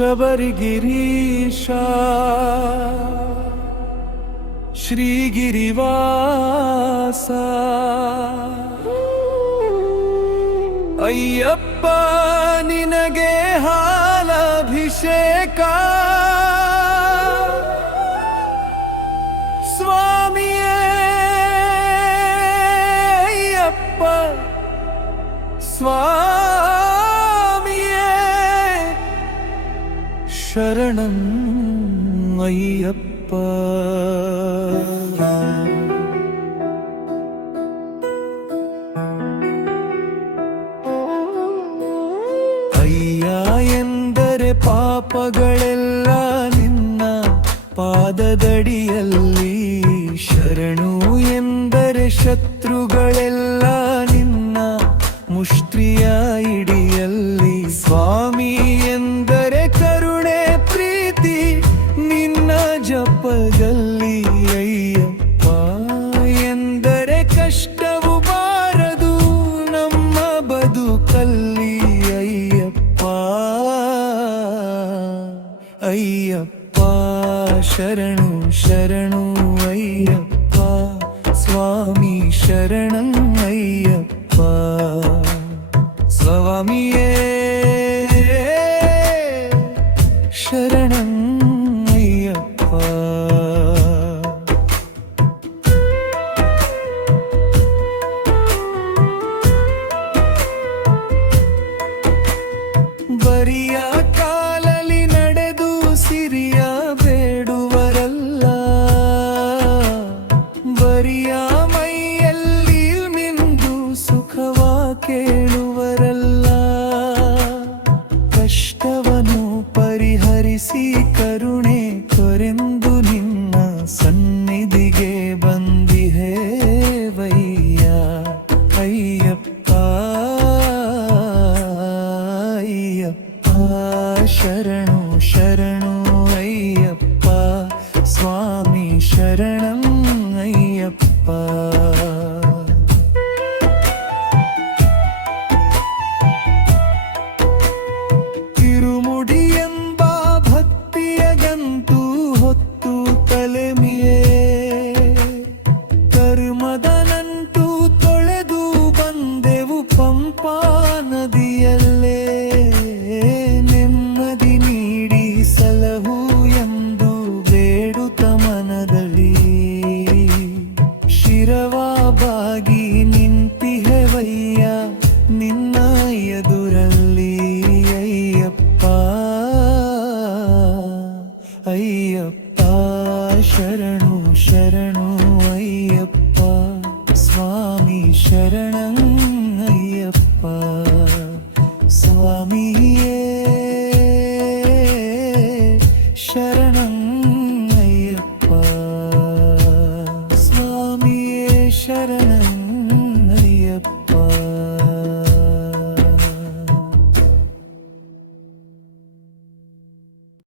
ಶಬರಿಗಿರೀಶ ಶ್ರೀಗಿರಿವಾಸ ಅಯ್ಯಪ್ಪ ನಿನಗೆ ಹಾಲಾಭಿಷೇಕ ಸ್ವಾಮಿಯೇ ಅಯ್ಯಪ್ಪ ಸ್ವಾಮಿಯೇ ಶರಣಂ ಅಯ್ಯಪ್ಪ ಅಯ್ಯ ಎಂದರೆ ಪಾಪಗಳೆಲ್ಲ ನಿನ್ನ ಪಾದದಡಿಯಲ್ಲಿ, ಶರಣು ಎಂದರೆ ಶತ್ರುಗಳೆಲ್ಲ ನಿನ್ನ ಮುಷ್ಟಿಯ ಹಿಡಿಯಲ್ಲಿ, ಸ್ವಾಮಿ ಎಂದರೆ ಕರುಣೆ ಪ್ರೀತಿ ನಿನ್ನ ಜಪದಲ್ಲಿ, ಅಯ್ಯಪ್ಪ ಎಂದರೆ ಕಷ್ಟವು ಬಾರದು ನಮ್ಮ ಬದುಕಲ್ಲಿ, ಅಯ್ಯಪ್ಪ ಅಯ್ಯಪ್ಪ ಶರಣು ಶರಣು ಅಯ್ಯಪ್ಪ ಸ್ವಾಮಿ ಶರಣಂ ಅಯ್ಯಪ್ಪ ಸ್ವಾಮಿಯೇ ಶರಣಂ ಅಯ್ಯಪ್ಪ. ಬರಿಯ ಕಾಲಲ್ಲಿ ನಡೆದು ಸಿರಿಯ ಬೇಡುವರಲ್ಲ, ಬರಿಯ ಮೈಯಲ್ಲಿ ಮಿಂದು ಸುಖವ ಕೇಳುವರಲ್ಲ, ಕಷ್ಟವನ್ನು ಪರಿಹರಿಸಿ ಕರುಣೆ ಕೊರೆಂದು ನಿನ್ನ ಸನ್ನಿಧಿಗೆ ಬಂದಿಹೇವಯ್ಯ, ಅಯ್ಯಪ್ಪ ಅಯ್ಯಪ್ಪ ಶರಣು ಶರಣು ಅಯ್ಯಪ್ಪ ಸ್ವಾಮಿ ಶರಣಂ ಅಯ್ಯಪ್ಪ. ತಿರುಮುಡಿ ಎಂಬ ಭಕ್ತಿಯ ಗಂತು ಹೊತ್ತು ತಲೆಮಿಯೇ, ಕರ್ಮದ ನಂಟು ತೊಳೆದು ಬಂದೆವು ಪಂಪಾ ನದಿಯಲ್ಲೇ, ನೆಮ್ಮದಿ ನೀಡಿ ಸಲಹು ಎಂದು ಬೇಡುತ್ತ ಮನದಲ್ಲಿ, ಶಿರವಾಬಾಗಿ ನಿಂತಿಹೆವಯ್ಯ ನಿನ್ನ ಎದುರಲ್ಲಿ, ಅಯ್ಯಪ್ಪ ಅಯ್ಯಪ್ಪ ಶರಣು ಶರಣು ಅಯ್ಯಪ್ಪ ಸ್ವಾಮಿ ಶರಣಂ ಅಯ್ಯಪ್ಪ ಸ್ವಾಮಿಯೇ ಶರಣಂ